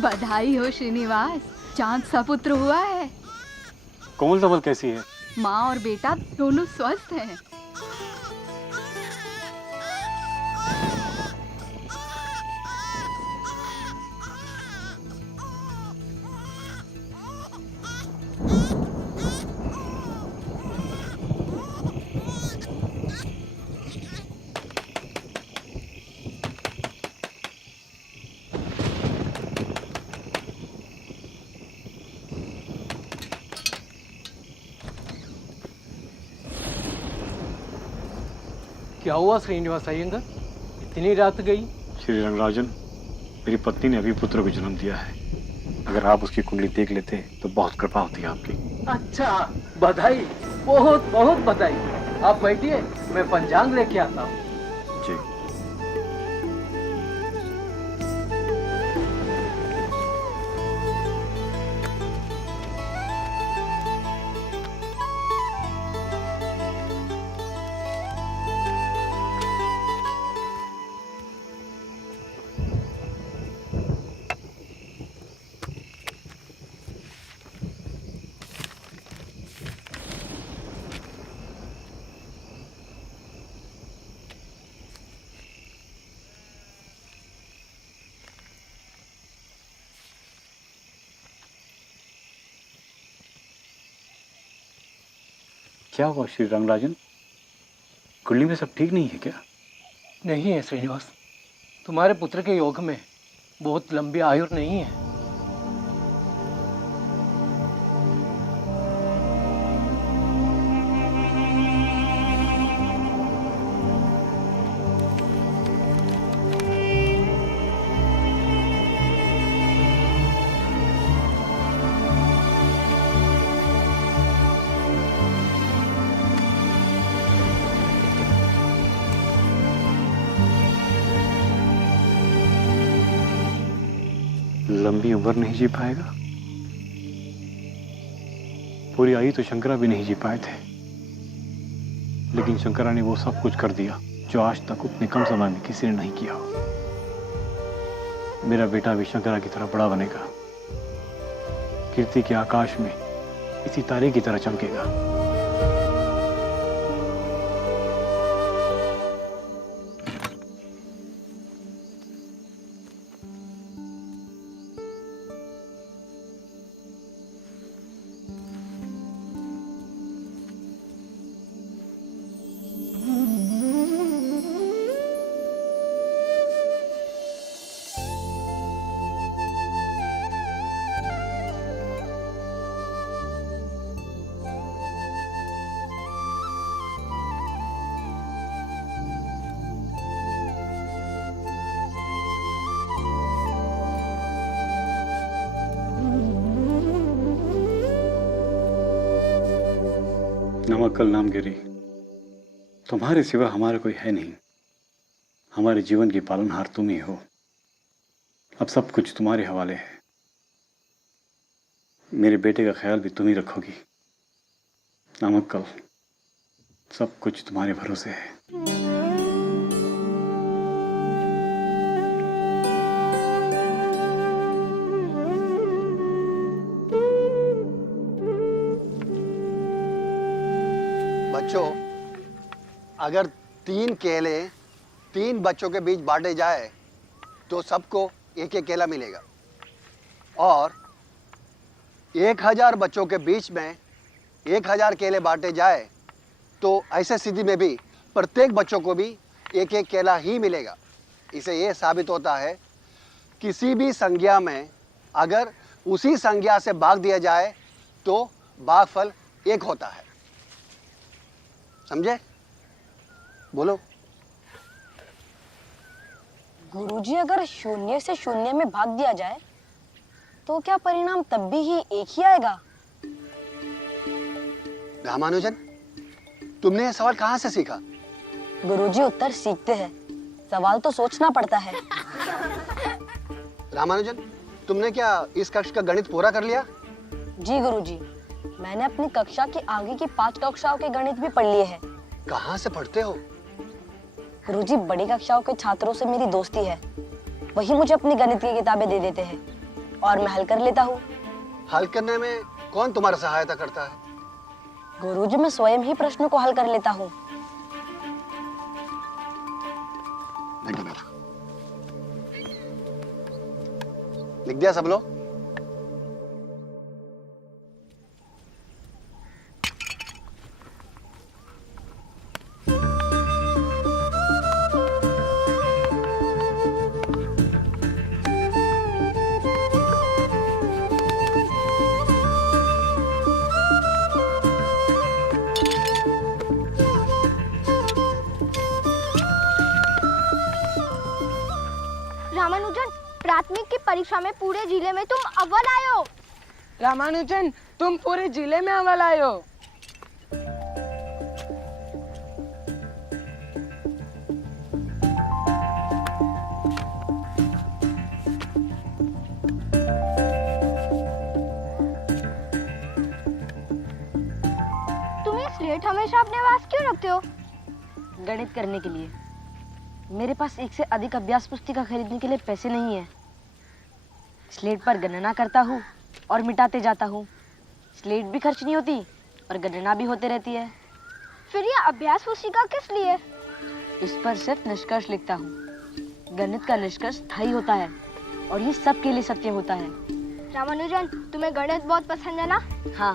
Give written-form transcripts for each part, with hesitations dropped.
बधाई हो श्रीनिवास, चांद सपुत्र हुआ है। कोमल धवल कैसी है? माँ और बेटा दोनों स्वस्थ हैं। क्या हुआ श्रीनिवास अय्यंगार, इतनी रात गई? श्री रंगराजन, मेरी पत्नी ने अभी पुत्र को जन्म दिया है। अगर आप उसकी कुंडली देख लेते तो बहुत कृपा होती है आपकी। अच्छा, बधाई, बहुत बहुत बधाई। आप बैठिए, मैं पंचांग लेके आता हूँ। जी। क्या हुआ श्री रंगराजन? कुंडली में सब ठीक नहीं है क्या? नहीं है श्रीनिवास, तुम्हारे पुत्र के योग में बहुत लंबी आयु नहीं है। लंबी उम्र नहीं जी पाएगा? पूरी आयु तो शंकरा भी नहीं जी पाए थे, लेकिन शंकरा ने वो सब कुछ कर दिया जो आज तक उतने कम समय में किसी ने नहीं किया हो। मेरा बेटा भी शंकरा की तरह बड़ा बनेगा, कीर्ति के आकाश में इसी तारे की तरह चमकेगा। नमक कल नाम गिरी, तुम्हारे सिवा हमारा कोई है नहीं। हमारे जीवन की पालनहार तुम ही हो। अब सब कुछ तुम्हारे हवाले है। मेरे बेटे का ख्याल भी तुम ही रखोगी। नमक कल, सब कुछ तुम्हारे भरोसे है। बच्चों, अगर 3 केले 3 बच्चों के बीच बांटे जाए तो सबको एक एक केला मिलेगा, और 1000 बच्चों के बीच में 1000 केले बांटे जाए तो ऐसे स्थिति में भी प्रत्येक बच्चों को भी एक एक केला ही मिलेगा। इसे ये साबित होता है किसी भी संज्ञा में अगर उसी संज्ञा से भाग दिया जाए तो भागफल एक होता है। समझे? बोलो। गुरुजी, अगर 0 से 0 में भाग दिया जाए तो क्या परिणाम तब भी ही एक ही आएगा? रामानुजन, तुमने यह सवाल कहाँ से सीखा? गुरुजी, उत्तर सीखते हैं, सवाल तो सोचना पड़ता है। रामानुजन, तुमने क्या इस कक्षा का गणित पूरा कर लिया? जी गुरुजी, मैंने अपनी कक्षा की आगे की 5 कक्षाओं के गणित भी पढ़ लिए हैं। कहाँ से पढ़ते हो? गुरुजी, बड़ी कक्षाओं के छात्रों से मेरी दोस्ती है, वही मुझे अपनी गणित की किताबें दे देते हैं। और मैं हल कर लेता हूँ। हल करने में कौन तुम्हारा सहायता करता है? गुरुजी, मैं स्वयं ही प्रश्नों को हल कर लेता हूँ। बैठो बैठो। लिख दिया सब लोग? रामानुजन, प्राथमिक की परीक्षा में पूरे जिले में तुम अव्वल आए हो। रामानुजन, तुम पूरे जिले में अव्वल आए हो। तुम ये स्लेट हमेशा अपने पास क्यों रखते हो? गणित करने के लिए। मेरे पास एक से अधिक अभ्यास पुस्तिका खरीदने के लिए पैसे नहीं है। स्लेट पर गणना करता हूँ और मिटाते जाता हूँ। स्लेट भी खर्च नहीं होती और गणना भी होते रहती है। फिर ये अभ्यास पुस्तिका किस लिए? इस पर सिर्फ निष्कर्ष लिखता हूँ। गणित का निष्कर्ष स्थायी होता है और ये सबके लिए सत्य होता है। रामानुजन, तुम्हें गणित बहुत पसंद है ना? हाँ,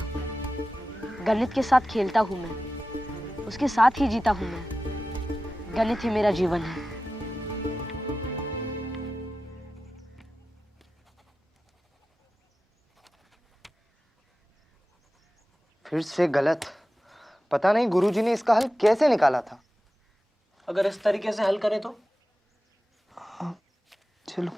गणित के साथ खेलता हूँ मैं, उसके साथ ही जीता हूँ मैं। गणित ही मेरा जीवन है। फिर से गलत। पता नहीं गुरुजी ने इसका हल कैसे निकाला था। अगर इस तरीके से हल करें तो? चलो।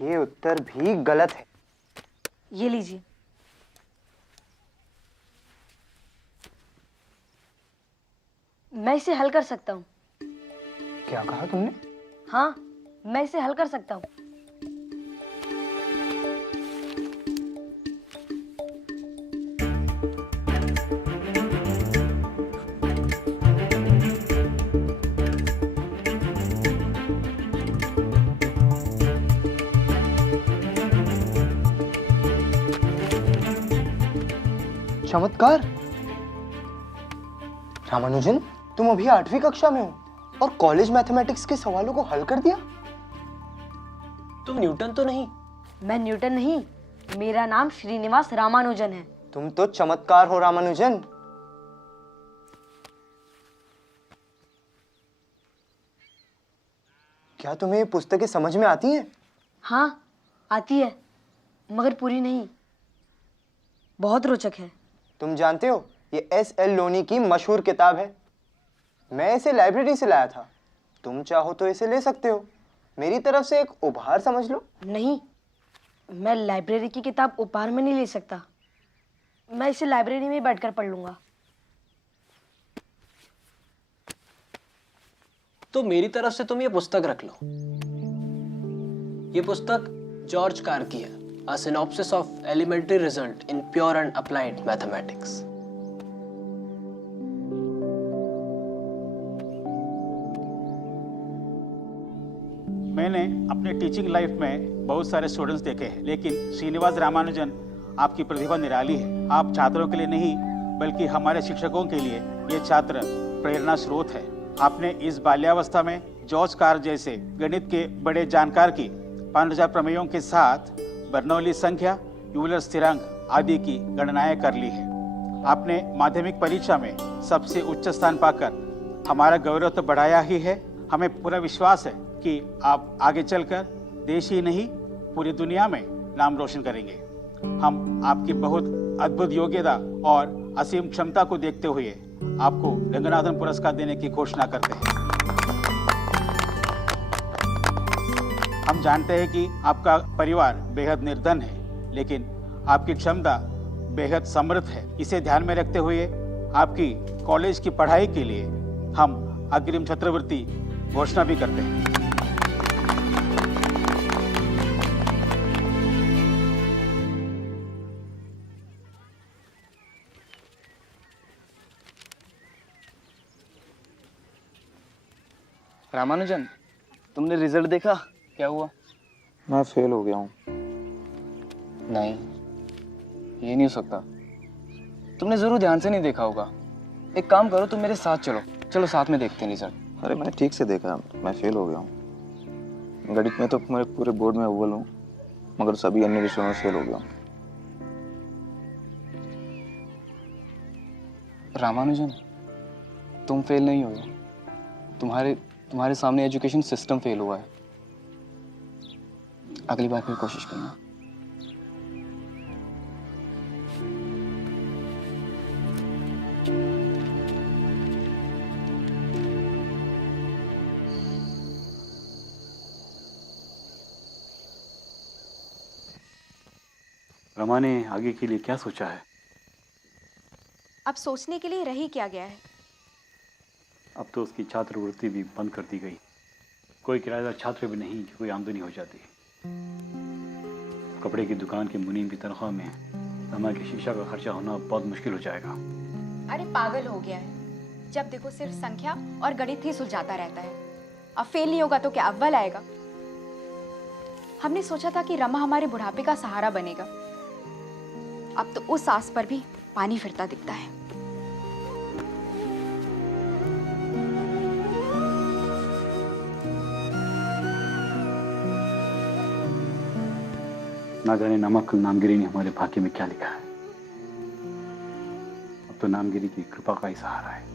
ये उत्तर भी गलत है। ये लीजिए। मैं इसे हल कर सकता हूँ। क्या कहा तुमने? हाँ, मैं इसे हल कर सकता हूँ। चमत्कार। रामानुजन, तुम अभी 8वीं कक्षा में हो और कॉलेज मैथमेटिक्स के सवालों को हल कर दिया। तुम न्यूटन तो नहीं? मैं न्यूटन नहीं, मेरा नाम श्रीनिवास रामानुजन है। तुम तो चमत्कार हो रामानुजन। क्या तुम्हें ये पुस्तकें समझ में आती हैं? हाँ, आती है, मगर पूरी नहीं। बहुत रोचक है। तुम जानते हो, ये S.L. लोनी की मशहूर किताब है। मैं इसे लाइब्रेरी से लाया था। तुम चाहो तो इसे ले सकते हो। मेरी तरफ से एक उपहार समझ लो। नहीं, मैं लाइब्रेरी की किताब उपहार में नहीं ले सकता। मैं इसे लाइब्रेरी में बैठकर पढ़ लूंगा। तो मेरी तरफ से तुम ये पुस्तक रख लो। ये पुस्तक जॉर्ज कार की है, A Synopsis of Elementary Result in Pure and Applied Mathematics। मैंने अपने टीचिंग लाइफ में बहुत सारे स्टूडेंट्स देखे हैं, लेकिन श्रीनिवास रामानुजन आपकी प्रतिभा निराली है। आप छात्रों के लिए नहीं बल्कि हमारे शिक्षकों के लिए ये छात्र प्रेरणा स्रोत है। आपने इस बाल्यावस्था में जॉर्ज कार जैसे गणित के बड़े जानकार की 5000 प्रमेयों के साथ बर्नौली संख्या, यूलर स्थिरांक आदि की गणनाएं कर ली है। आपने माध्यमिक परीक्षा में सबसे उच्च स्थान पाकर हमारा गौरव तो बढ़ाया ही है। हमें पूरा विश्वास है कि आप आगे चलकर देश ही नहीं पूरी दुनिया में नाम रोशन करेंगे। हम आपकी बहुत अद्भुत योग्यता और असीम क्षमता को देखते हुए आपको रंगनाथन पुरस्कार देने की घोषणा करते हैं। हम जानते हैं कि आपका परिवार बेहद निर्धन है, लेकिन आपकी क्षमता बेहद समृद्ध है। इसे ध्यान में रखते हुए आपकी कॉलेज की पढ़ाई के लिए हम अग्रिम छात्रवृत्ति घोषणा भी करते हैं। रामानुजन, तुमने रिजल्ट देखा? क्या हुआ? मैं फेल हो गया हूँ। नहीं, ये नहीं हो सकता। तुमने जरूर ध्यान से नहीं देखा होगा। एक काम करो, तुम मेरे साथ चलो। चलो साथ में देखते हैं रिजल्ट। अरे मैंने ठीक से देखा, मैं फेल हो गया हूँ। गणित में तो मेरे पूरे बोर्ड में अव्वल हूँ, मगर सभी अन्य विषयों में फेल हो गया हूँ। रामानुजन, तुम फेल नहीं हो, तुम्हारे सामने एजुकेशन सिस्टम फेल हुआ है। अगली बार फिर कोशिश करना। रमा ने आगे के लिए क्या सोचा है? अब सोचने के लिए रह ही क्या गया है। अब तो उसकी छात्रवृत्ति भी बंद कर दी गई। कोई किराएदार छात्र भी नहीं कि कोई आमदनी हो जाती। कपड़े की दुकान के मुनीम की तनख्वाह में रमा की शीशा का खर्चा होना बहुत मुश्किल हो जाएगा। अरे पागल हो गया है, जब देखो सिर्फ संख्या और गणित ही सुलझाता रहता है। अब फेल नहीं होगा तो क्या अव्वल आएगा? हमने सोचा था कि रमा हमारे बुढ़ापे का सहारा बनेगा। अब तो उस आस पर भी पानी फिरता दिखता है। ना जाने नमक नामगिरी ने हमारे भाग्य में क्या लिखा है। अब तो नामगिरी की कृपा का ही सहारा है।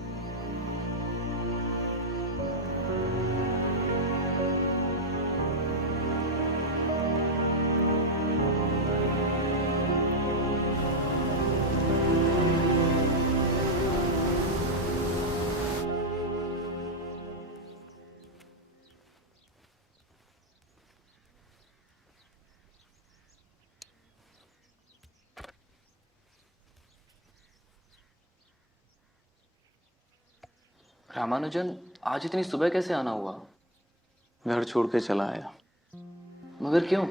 रामानुजन, आज इतनी सुबह कैसे आना हुआ? घर छोड़ के चला आया। मगर क्यों?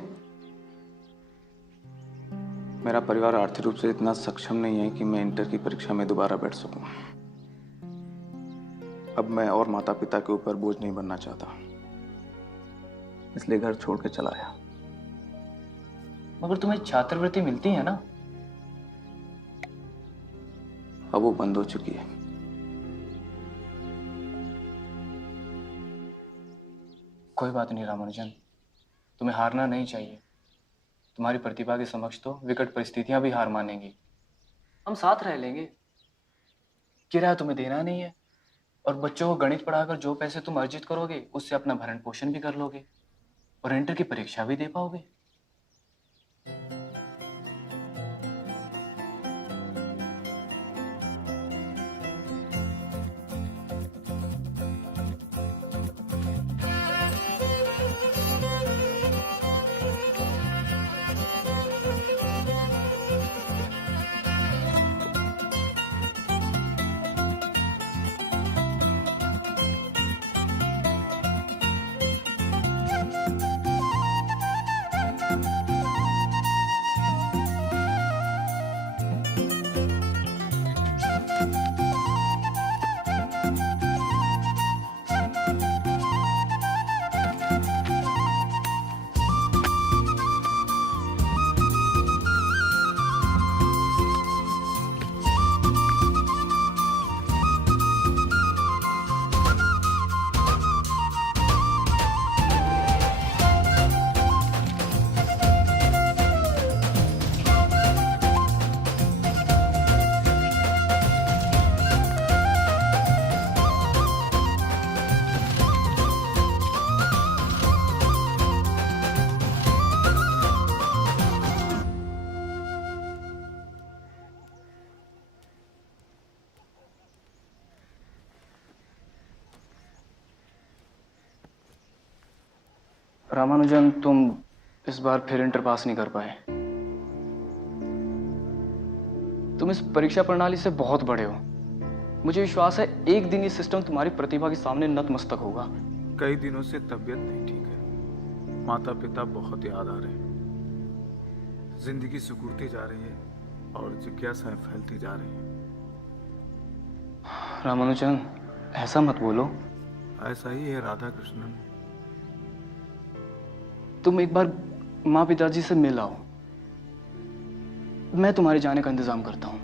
मेरा परिवार आर्थिक रूप से इतना सक्षम नहीं है कि मैं इंटर की परीक्षा में दोबारा बैठ सकूं। अब मैं और माता पिता के ऊपर बोझ नहीं बनना चाहता, इसलिए घर छोड़ के चला आया। मगर तुम्हें छात्रवृत्ति मिलती है ना? अब वो बंद हो चुकी है। कोई बात नहीं रामानुजन, तुम्हें हारना नहीं चाहिए। तुम्हारी प्रतिभा के समक्ष तो विकट परिस्थितियां भी हार मानेंगी। हम साथ रह लेंगे। किराया तुम्हें देना नहीं है, और बच्चों को गणित पढ़ाकर जो पैसे तुम अर्जित करोगे उससे अपना भरण पोषण भी कर लोगे और इंटर की परीक्षा भी दे पाओगे। रामानुजन, तुम इस बार फिर इंटर पास नहीं कर पाए। तुम इस परीक्षा प्रणाली से बहुत बड़े हो। मुझे विश्वास है एक दिन ये सिस्टम तुम्हारी प्रतिभा के सामने नतमस्तक होगा। कई दिनों से तबीयत नहीं ठीक है, माता पिता बहुत याद आ रहे हैं, जिंदगी सिकुड़ती जा रही है और जिज्ञासाएं फैलती जा रही हैं। रामानुजन, ऐसा मत बोलो। ऐसा ही है राधा कृष्णन। तुम एक बार माँ पिताजी से मिल आओ, मैं तुम्हारे जाने का इंतजाम करता हूँ।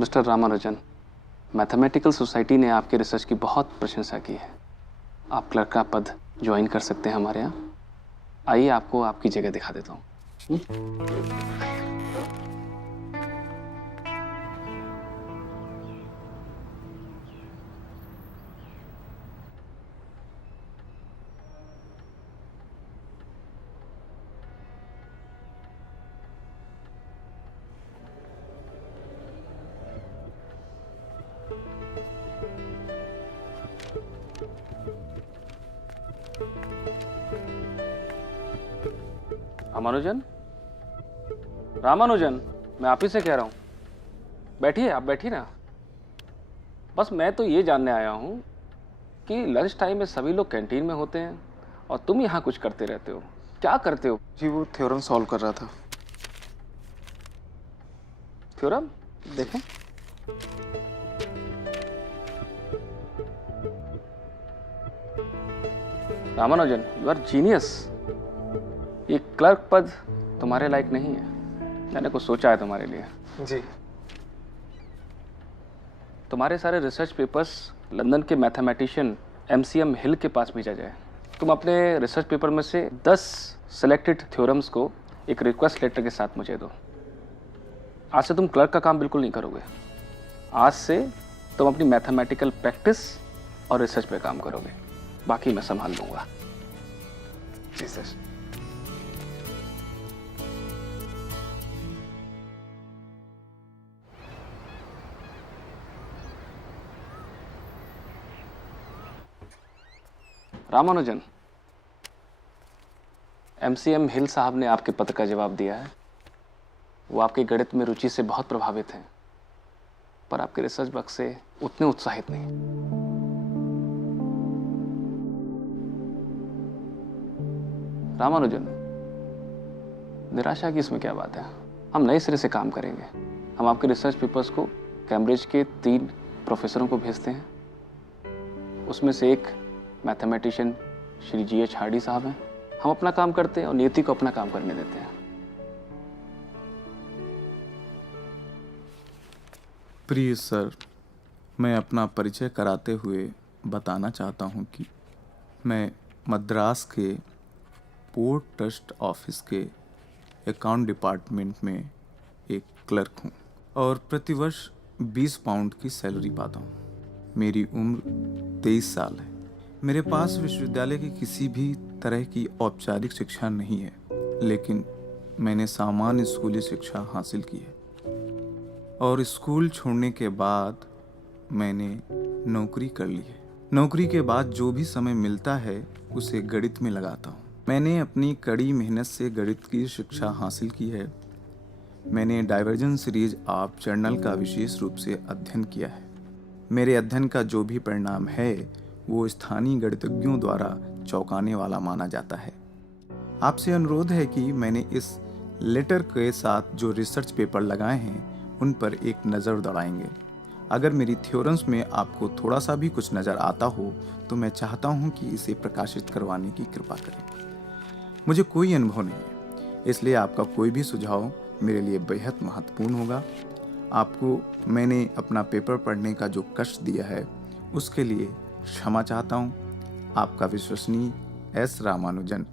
मिस्टर रामानुजन, मैथमेटिकल सोसाइटी ने आपके रिसर्च की बहुत प्रशंसा की है। आप क्लर्क का पद ज्वाइन कर सकते हैं हमारे यहाँ। आइए आपको आपकी जगह दिखा देता हूँ। रामानुजन, रामानुजन, मैं आप ही से कह रहा हूँ, बैठिए, आप बैठिए ना। बस मैं तो ये जानने आया हूँ कि लंच टाइम में सभी लोग कैंटीन में होते हैं और तुम यहाँ कुछ करते रहते हो। क्या करते हो? जी वो थ्योरम सॉल्व कर रहा था। थ्योरम देखें। Ramanujan, you are genius. ये क्लर्क पद तुम्हारे लायक नहीं है। मैंने कुछ सोचा है तुम्हारे लिए। जी। तुम्हारे सारे रिसर्च पेपर्स लंदन के मैथमेटिशियन MCM हिल के पास भेजा जाए। तुम अपने रिसर्च पेपर में से 10 सिलेक्टेड थ्योरम्स को एक रिक्वेस्ट लेटर के साथ मुझे दो। आज से तुम क्लर्क का काम बिल्कुल नहीं करोगे। आज से तुम अपनी मैथमेटिकल प्रैक्टिस और रिसर्च पे काम करोगे। बाकी मैं संभाल लूंगा। जी सर। रामानुजन, MCM हिल साहब ने आपके पत्र का जवाब दिया है। वो आपके गणित में रुचि से बहुत प्रभावित हैं, पर आपके रिसर्च वर्क से उतने उत्साहित नहीं। रामानुजन, निराशा की इसमें क्या बात है? हम नए सिरे से काम करेंगे। हम आपके रिसर्च पेपर्स को कैम्ब्रिज के 3 प्रोफेसरों को भेजते हैं। उसमें से एक मैथमेटिशियन श्री GH हार्डी साहब हैं। हम अपना काम करते हैं और नियति को अपना काम करने देते हैं। प्रिय सर, मैं अपना परिचय कराते हुए बताना चाहता हूं कि मैं मद्रास के पोर्ट ट्रस्ट ऑफिस के अकाउंट डिपार्टमेंट में एक क्लर्क हूं और प्रतिवर्ष 20 पाउंड की सैलरी पाता हूं। मेरी उम्र 23 साल है। मेरे पास विश्वविद्यालय की किसी भी तरह की औपचारिक शिक्षा नहीं है, लेकिन मैंने सामान्य स्कूली शिक्षा हासिल की है और स्कूल छोड़ने के बाद मैंने नौकरी कर ली है। नौकरी के बाद जो भी समय मिलता है उसे गणित में लगाता हूँ। मैंने अपनी कड़ी मेहनत से गणित की शिक्षा हासिल की है। मैंने डाइवर्जेंस सीरीज ऑफ जर्नल का विशेष रूप से अध्ययन किया है। मेरे अध्ययन का जो भी परिणाम है वो स्थानीय गणितज्ञों द्वारा चौंकाने वाला माना जाता है। आपसे अनुरोध है कि मैंने इस लेटर के साथ जो रिसर्च पेपर लगाए हैं उन पर एक नज़र दौड़ाएंगे अगर मेरी थ्योरम्स में आपको थोड़ा सा भी कुछ नज़र आता हो तो मैं चाहता हूँ कि इसे प्रकाशित करवाने की कृपा करें। मुझे कोई अनुभव नहीं है, इसलिए आपका कोई भी सुझाव मेरे लिए बेहद महत्वपूर्ण होगा। आपको मैंने अपना पेपर पढ़ने का जो कष्ट दिया है उसके लिए क्षमा चाहता हूँ। आपका विश्वसनीय S Ramanujan.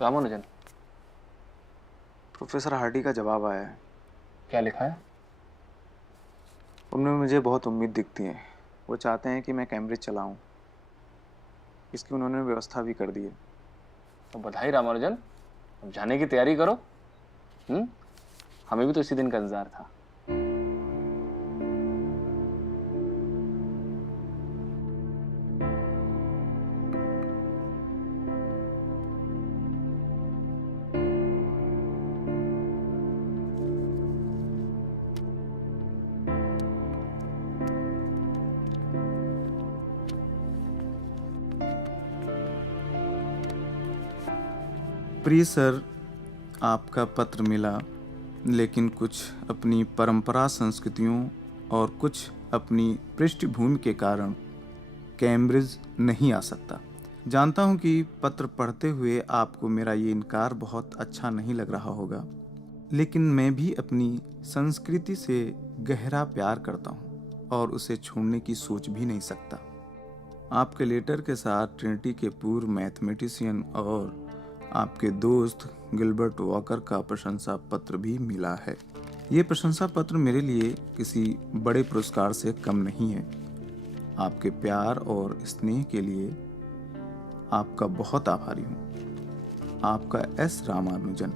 Ramanujan, professor Hardy का जवाब आया है। क्या लिखा है? उनमें मुझे बहुत उम्मीद दिखती है। वो चाहते हैं कि मैं कैम्ब्रिज चलाऊं। इसकी उन्होंने व्यवस्था भी कर दी है। तो बधाई रामानुजन, अब जाने की तैयारी करो। हमें भी तो इसी दिन का इंतजार था। प्रिय सर, आपका पत्र मिला, लेकिन कुछ अपनी परंपरा संस्कृतियों और कुछ अपनी पृष्ठभूमि के कारण कैम्ब्रिज नहीं आ सकता। जानता हूं कि पत्र पढ़ते हुए आपको मेरा ये इनकार बहुत अच्छा नहीं लग रहा होगा, लेकिन मैं भी अपनी संस्कृति से गहरा प्यार करता हूं और उसे छोड़ने की सोच भी नहीं सकता। आपके लेटर के साथ ट्रिनिटी के पूर्व मैथमेटिशियन और आपके दोस्त गिलबर्ट वॉकर का प्रशंसा पत्र भी मिला है। ये प्रशंसा पत्र मेरे लिए किसी बड़े पुरस्कार से कम नहीं है। आपके प्यार और स्नेह के लिए आपका बहुत आभारी हूँ। आपका एस रामानुजन।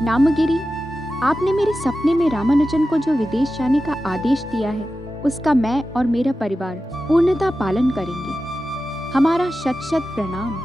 नामगिरी, आपने मेरे सपने में रामानुजन को जो विदेश जाने का आदेश दिया है उसका मैं और मेरा परिवार पूर्णतः पालन करेंगे। हमारा शत शत प्रणाम।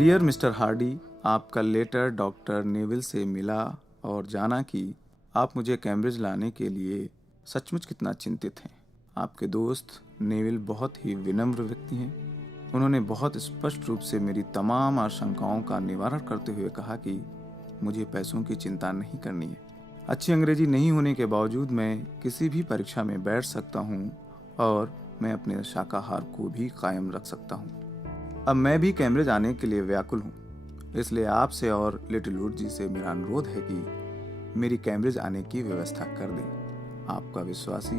डियर मिस्टर हार्डी, आपका लेटर डॉक्टर नेविल से मिला और जाना कि आप मुझे कैम्ब्रिज लाने के लिए सचमुच कितना चिंतित हैं। आपके दोस्त नेविल बहुत ही विनम्र व्यक्ति हैं। उन्होंने बहुत स्पष्ट रूप से मेरी तमाम आशंकाओं का निवारण करते हुए कहा कि मुझे पैसों की चिंता नहीं करनी है। अच्छी अंग्रेजी नहीं होने के बावजूद मैं किसी भी परीक्षा में बैठ सकता हूँ और मैं अपने शाकाहार को भी कायम रख सकता हूँ। अब मैं भी कैम्ब्रिज आने के लिए व्याकुल हूँ, इसलिए आपसे और लिटिल वुड जी से मेरा अनुरोध है कि मेरी कैम्ब्रिज आने की व्यवस्था कर दें। आपका विश्वासी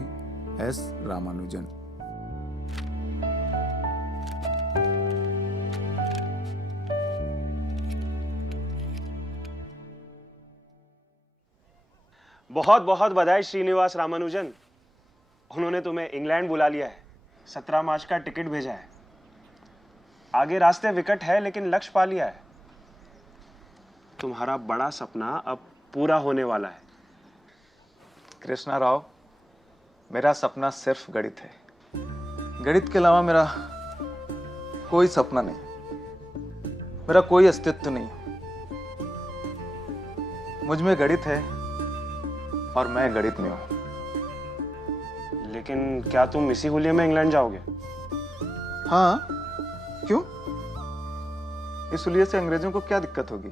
एस रामानुजन। बहुत बहुत बधाई श्रीनिवास रामानुजन। उन्होंने तुम्हें इंग्लैंड बुला लिया है। 17 मार्च का टिकट भेजा है। आगे रास्ते विकट है लेकिन लक्ष्य पा लिया है। तुम्हारा बड़ा सपना अब पूरा होने वाला है। कृष्णा राव, मेरा सपना सिर्फ गणित है। गणित के अलावा मेरा कोई सपना नहीं, मेरा कोई अस्तित्व नहीं। मुझ में गणित है और मैं गणित में हूं। लेकिन क्या तुम इसी हुलिये में इंग्लैंड जाओगे? हाँ, क्यों? इस हुलिये से अंग्रेजों को क्या दिक्कत होगी?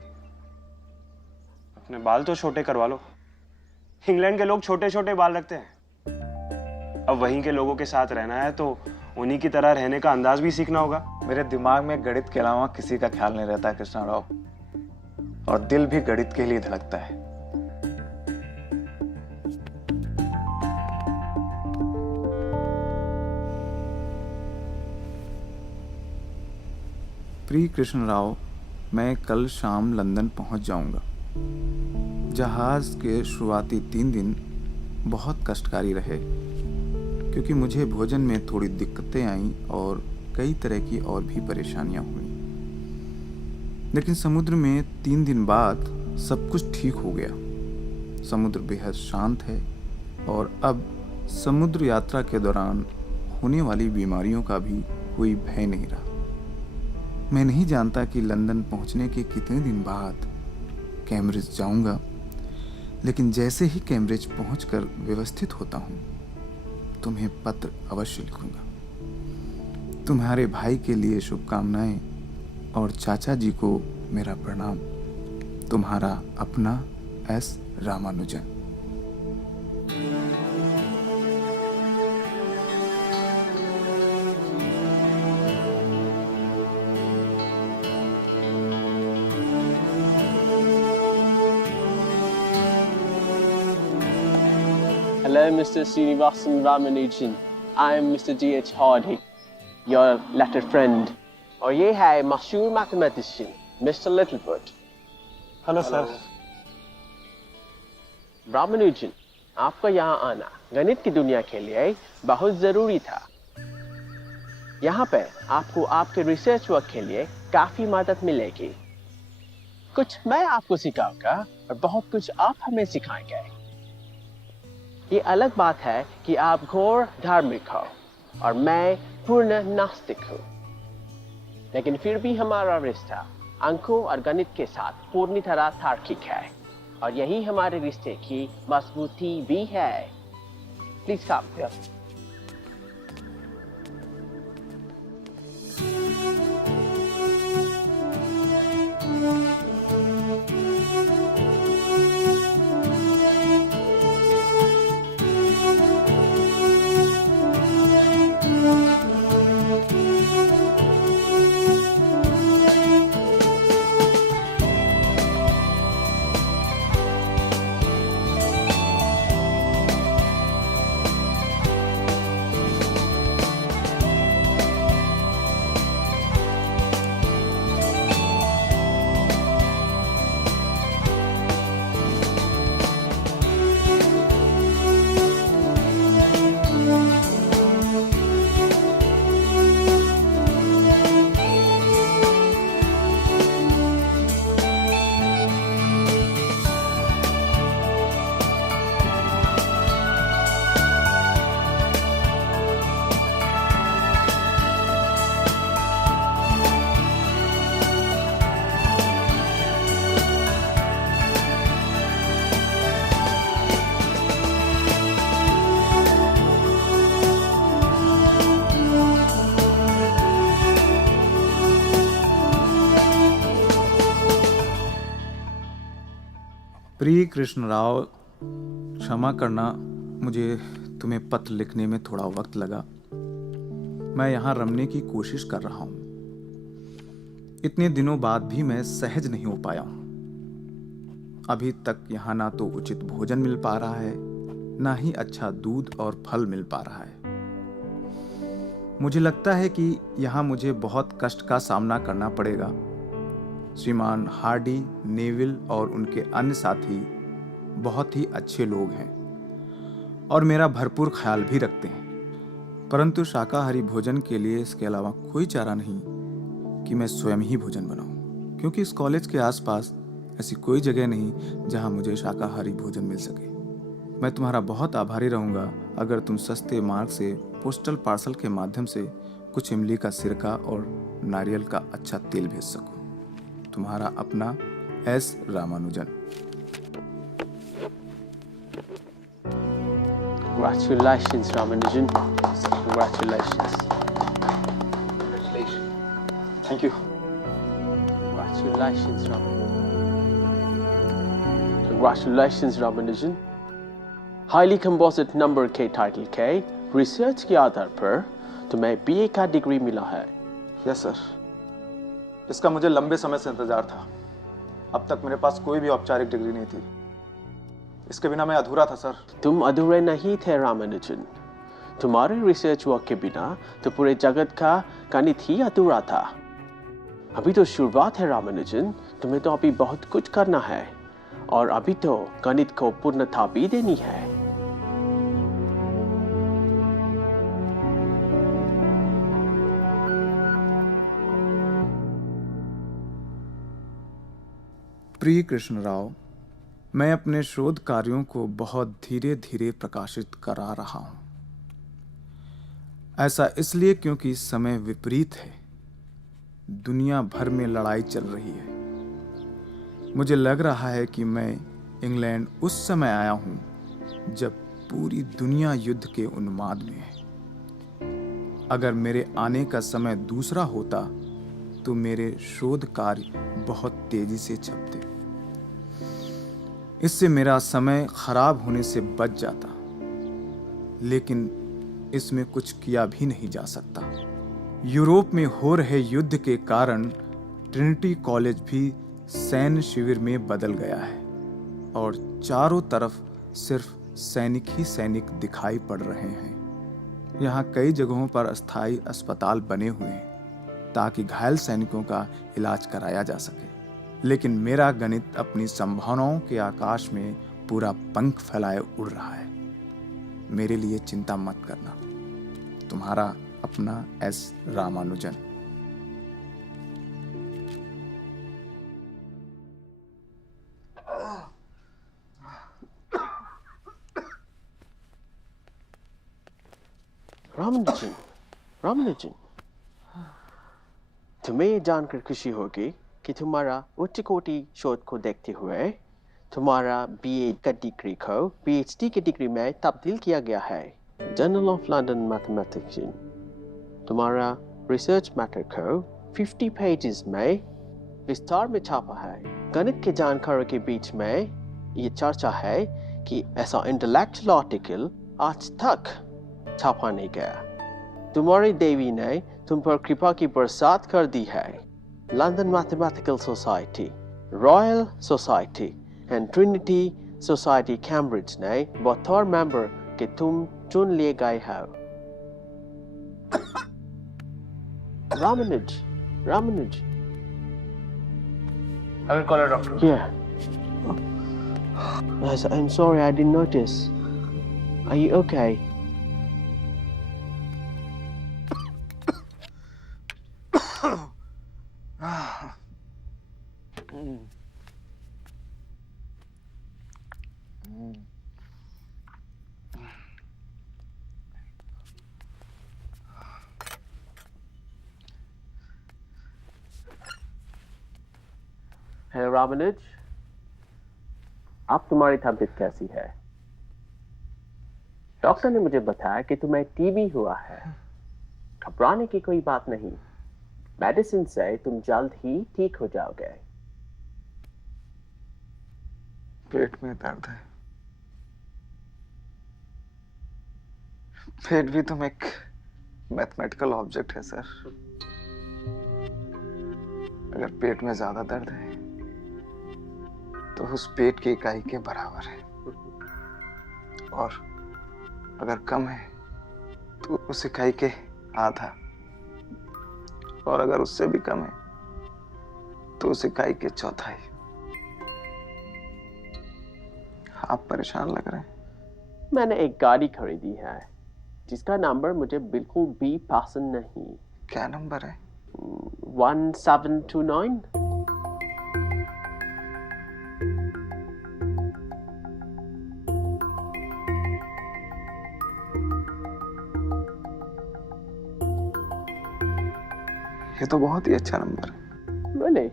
अपने बाल तो छोटे करवा लो। इंग्लैंड के लोग छोटे छोटे बाल रखते हैं। अब वहीं के लोगों के साथ रहना है तो उन्हीं की तरह रहने का अंदाज भी सीखना होगा। मेरे दिमाग में गणित के अलावा किसी का ख्याल नहीं रहता कृष्णा राव, और दिल भी गणित के लिए धड़कता है। प्रिय कृष्ण राव, मैं कल शाम लंदन पहुंच जाऊंगा। जहाज के शुरुआती 3 दिन बहुत कष्टकारी रहे क्योंकि मुझे भोजन में थोड़ी दिक्कतें आईं और कई तरह की और भी परेशानियां हुई। लेकिन समुद्र में 3 दिन बाद सब कुछ ठीक हो गया। समुद्र बेहद शांत है और अब समुद्र यात्रा के दौरान होने वाली बीमारियों का भी कोई भय नहीं रहा। मैं नहीं जानता कि लंदन पहुंचने के कितने दिन बाद कैम्ब्रिज जाऊंगा, लेकिन जैसे ही कैम्ब्रिज पहुंचकर व्यवस्थित होता हूं, तुम्हें पत्र अवश्य लिखूंगा। तुम्हारे भाई के लिए शुभकामनाएं और चाचा जी को मेरा प्रणाम। तुम्हारा अपना S Ramanujan. Hello, Mr. Srinivasan Ramanujan. I am Mr. D.H. Hardy, your letter friend. और ये है मशहूर mathematician mister Littlefoot. Hello sir. Ramanujan, आपका यहाँ आना गणित की दुनिया के लिए बहुत जरूरी था। यहाँ पे आपको आपके रिसर्च वर्क के लिए काफी मदद मिलेगी। कुछ मैं आपको सिखाऊंगा और बहुत कुछ आप हमें सिखाएंगे। ये अलग बात है कि आप घोर धार्मिक हो और मैं पूर्ण नास्तिक हूँ, लेकिन फिर भी हमारा रिश्ता अंकों और गणित के साथ पूरी तरह तार्किक है और यही हमारे रिश्ते की मजबूती भी है। Please come. प्रिय कृष्ण राव, क्षमा करना, मुझे तुम्हें पत्र लिखने में थोड़ा वक्त लगा। मैं यहाँ रमने की कोशिश कर रहा हूँ। इतने दिनों बाद भी मैं सहज नहीं हो पाया हूँ। अभी तक यहाँ ना तो उचित भोजन मिल पा रहा है, ना ही अच्छा दूध और फल मिल पा रहा है। मुझे लगता है कि यहाँ मुझे बहुत कष्ट का सामना करना पड़ेगा। श्रीमान हार्डी, नेविल और उनके अन्य साथी बहुत ही अच्छे लोग हैं और मेरा भरपूर ख्याल भी रखते हैं, परंतु शाकाहारी भोजन के लिए इसके अलावा कोई चारा नहीं कि मैं स्वयं ही भोजन बनाऊं, क्योंकि इस कॉलेज के आसपास ऐसी कोई जगह नहीं जहां मुझे शाकाहारी भोजन मिल सके। मैं तुम्हारा बहुत आभारी रहूंगा अगर तुम सस्ते मार्ग से पोस्टल पार्सल के माध्यम से कुछ इमली का सिरका और नारियल का अच्छा तेल भेज सको। तुम्हारा अपना S Ramanujan. Congratulations, Ramanujan. Congratulations. Thank you. Congratulations, Congratulations, Ramanujan. Highly composite number K title K, research के आधार पर तुम्हें BA का डिग्री मिला है। यस सर, इसका मुझे लंबे समय से इंतजार था। अब तक मेरे पास कोई भी औपचारिक डिग्री नहीं थी। इसके बिना मैं अधूरा था सर। तुम अधूरे नहीं थे रामानुजन। तुम्हारे रिसर्च वर्क के बिना तो पूरे जगत का गणित ही अधूरा था। अभी तो शुरुआत है रामानुजन, तुम्हें तो अभी बहुत कुछ करना है और अभी तो गणित को पूर्णता भी देनी है। प्रिय कृष्ण राव, मैं अपने शोध कार्यों को बहुत धीरे धीरे प्रकाशित करा रहा हूं। ऐसा इसलिए क्योंकि समय विपरीत है। दुनिया भर में लड़ाई चल रही है। मुझे लग रहा है कि मैं इंग्लैंड उस समय आया हूं जब पूरी दुनिया युद्ध के उन्माद में है। अगर मेरे आने का समय दूसरा होता तो मेरे शोध कार्य बहुत तेजी से छपते। इससे मेरा समय खराब होने से बच जाता, लेकिन इसमें कुछ किया भी नहीं जा सकता। यूरोप में हो रहे युद्ध के कारण ट्रिनिटी कॉलेज भी सैन्य शिविर में बदल गया है और चारों तरफ सिर्फ सैनिक ही सैनिक दिखाई पड़ रहे हैं। यहाँ कई जगहों पर अस्थायी अस्पताल बने हुए हैं ताकि घायल सैनिकों का इलाज कराया जा सके, लेकिन मेरा गणित अपनी संभावनाओं के आकाश में पूरा पंख फैलाए उड़ रहा है। मेरे लिए चिंता मत करना। तुम्हारा अपना एस रामानुजन। रामानुजन, तुम्हें ये जानकर खुशी होगी कि तुम्हारा उच्च कोटि शोध को देखते हुए तुम्हारा BA का डिग्री को PhD की डिग्री में तब्दील किया गया है। जर्नल ऑफ लंदन मैथमेटिक्स तुम्हारा रिसर्च मैटर को 50 पेजेस में विस्तार में छापा है। गणित के जानकारों के बीच में ये चर्चा है कि ऐसा इंटेलेक्चुअल आर्टिकल आज तक छापा नहीं गया। तुम्हारी देवी ने तुम पर कृपा की बरसात कर दी है। London mathematical society, royal society and Trinity society Cambridge ने बतौर मेंबर के तुम चुन लिए गए हो। Ramanuj. I will call a doctor. Yeah. Yes, I'm sorry, I didn't notice. Are you okay? Hello Ramanuj, अब तुम्हारी तबीयत कैसी है? डॉक्टर ने मुझे बताया कि तुम्हें टीबी हुआ है। घबराने की कोई बात नहीं, मेडिसिन से तुम जल्द ही ठीक हो जाओगे। पेट में दर्द है। पेट भी तो एक मैथमेटिकल ऑब्जेक्ट है सर। अगर पेट में ज्यादा दर्द है तो उस पेट की इकाई के बराबर है, और अगर कम है तो उस इकाई के आधा, और अगर उससे भी कम है तो उस इकाई के चौथाई। आप परेशान लग रहे हैं। मैंने एक गाड़ी खरीदी है जिसका नंबर मुझे बिल्कुल भी पसंद नहीं। क्या नंबर है? 1729। ये तो बहुत ही अच्छा नंबर है। Really?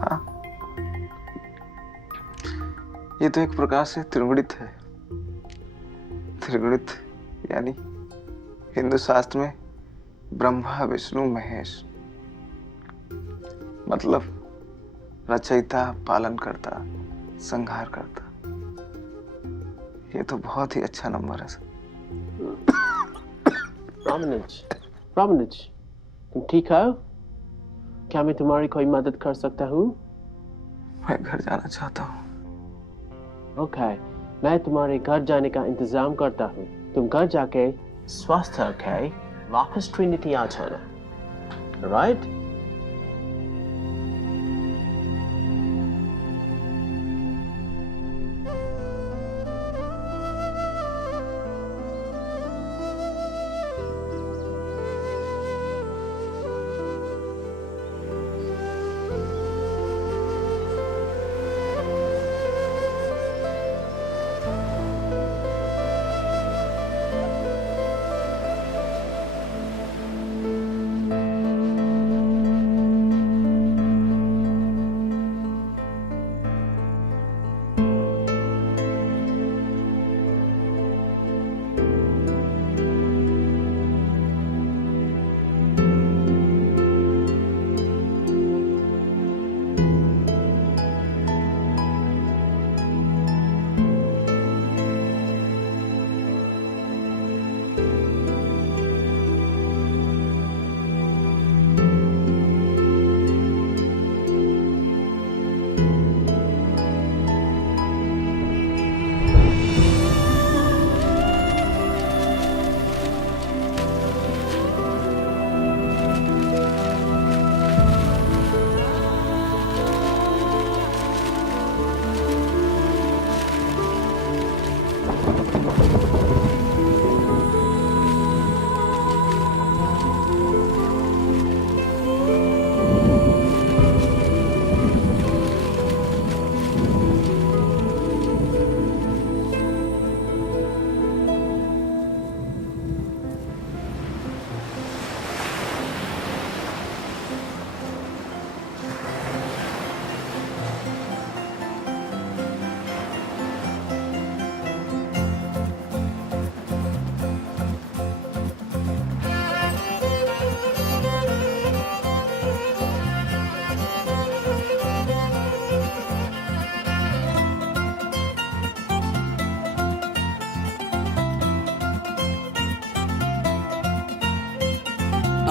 हाँ, ये तो एक प्रकार से त्रिगुणित है। त्रिगुणित यानी हिंदू शास्त्र में ब्रह्मा विष्णु महेश, मतलब रचयिता, पालन करता, संहार करता। ये तो बहुत ही अच्छा नंबर है सर। रामानुज, तुम ठीक हो? क्या मैं तुम्हारी कोई मदद कर सकता हूँ? मैं घर जाना चाहता हूँ। ओके, मैं तुम्हारे घर जाने का इंतजाम करता हूँ। तुम घर जाके स्वस्थ होके वापस ट्रिनिटी आ जाना, राइट?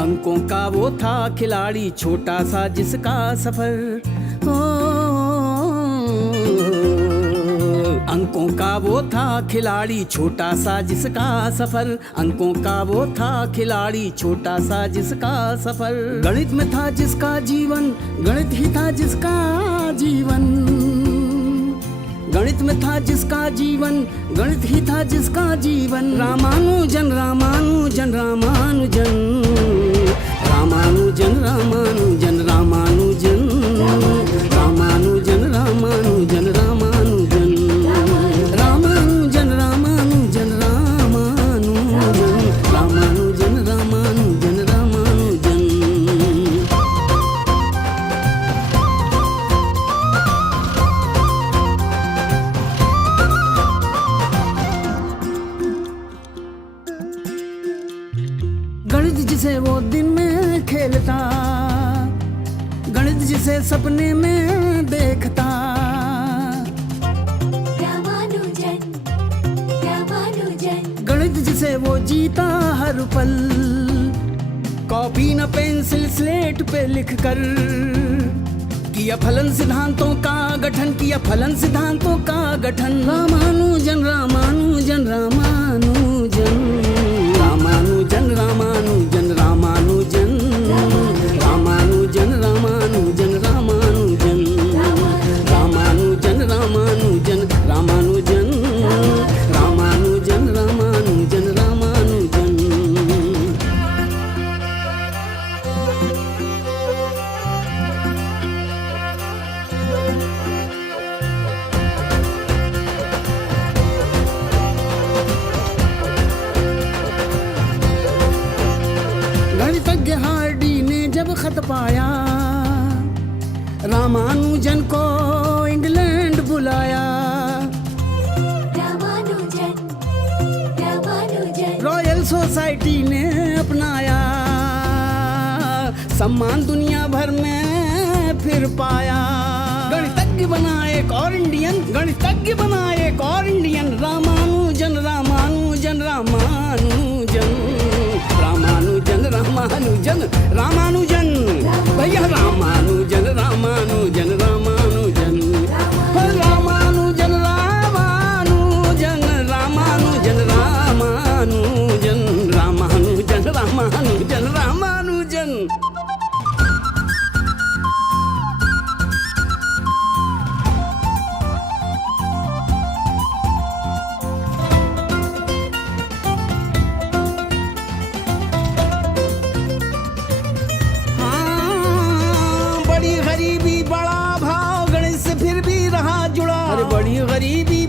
अंकों का वो था खिलाड़ी छोटा सा जिसका सफर, अंकों का वो था खिलाड़ी छोटा सा जिसका सफर, अंकों का वो था खिलाड़ी छोटा सा जिसका सफर। गणित में था जिसका जीवन, गणित ही था जिसका जीवन, गणित में था जिसका जीवन, गणित ही था जिसका जीवन। रामानुजन रामानुजन रामानुजन रामानुजन रामानुजन रामानुजन रामानुजन रामानुजन रामानुजन रामानुजन रामानुजन रामानुजन रामानुजन रामानुजन रामानुजन। गणित जिसे वो दिन में खेलता, गणित जिसे सपने में देखता, रामानुजन रामानुजन। गणित जिसे वो जीता हर पल, कॉपी न पेंसिल स्लेट पे लिख कर किया फलन सिद्धांतों का गठन, किया फलन सिद्धांतों का गठन। रामानुजन रामानुजन रामानुजन रामानुजन रामानुजन रामानुजन रामानुजन रामानुजन रामानुजन रामानुजन रामानुजन रामानुजन रामानुजन रामानुजन रामानुजन। गणितज्ञ हार्डी ने जब खत पाया, रामानुजन को इंग्लैंड बुलाया। रामानुजन रामानुजन रॉयल सोसाइटी ने अपनाया, सम्मान दुनिया भर में फिर पाया। गणितज्ञ बना एक और इंडियन, गणितज्ञ बना एक और इंडियन। रामानुजन रामानुजन रामानुजन रामानुजन रामानुजन रामानुजन भैया रामानुजन रामानुजन रामानुजन रामानुजन रामानुजन रामानुजन रामानुजन रामानुजन रामानुजन रामानुजन। बड़ी गरीबी बड़ा भाव, गणित से फिर भी रहा जुड़ा। अरे बड़ी गरीबी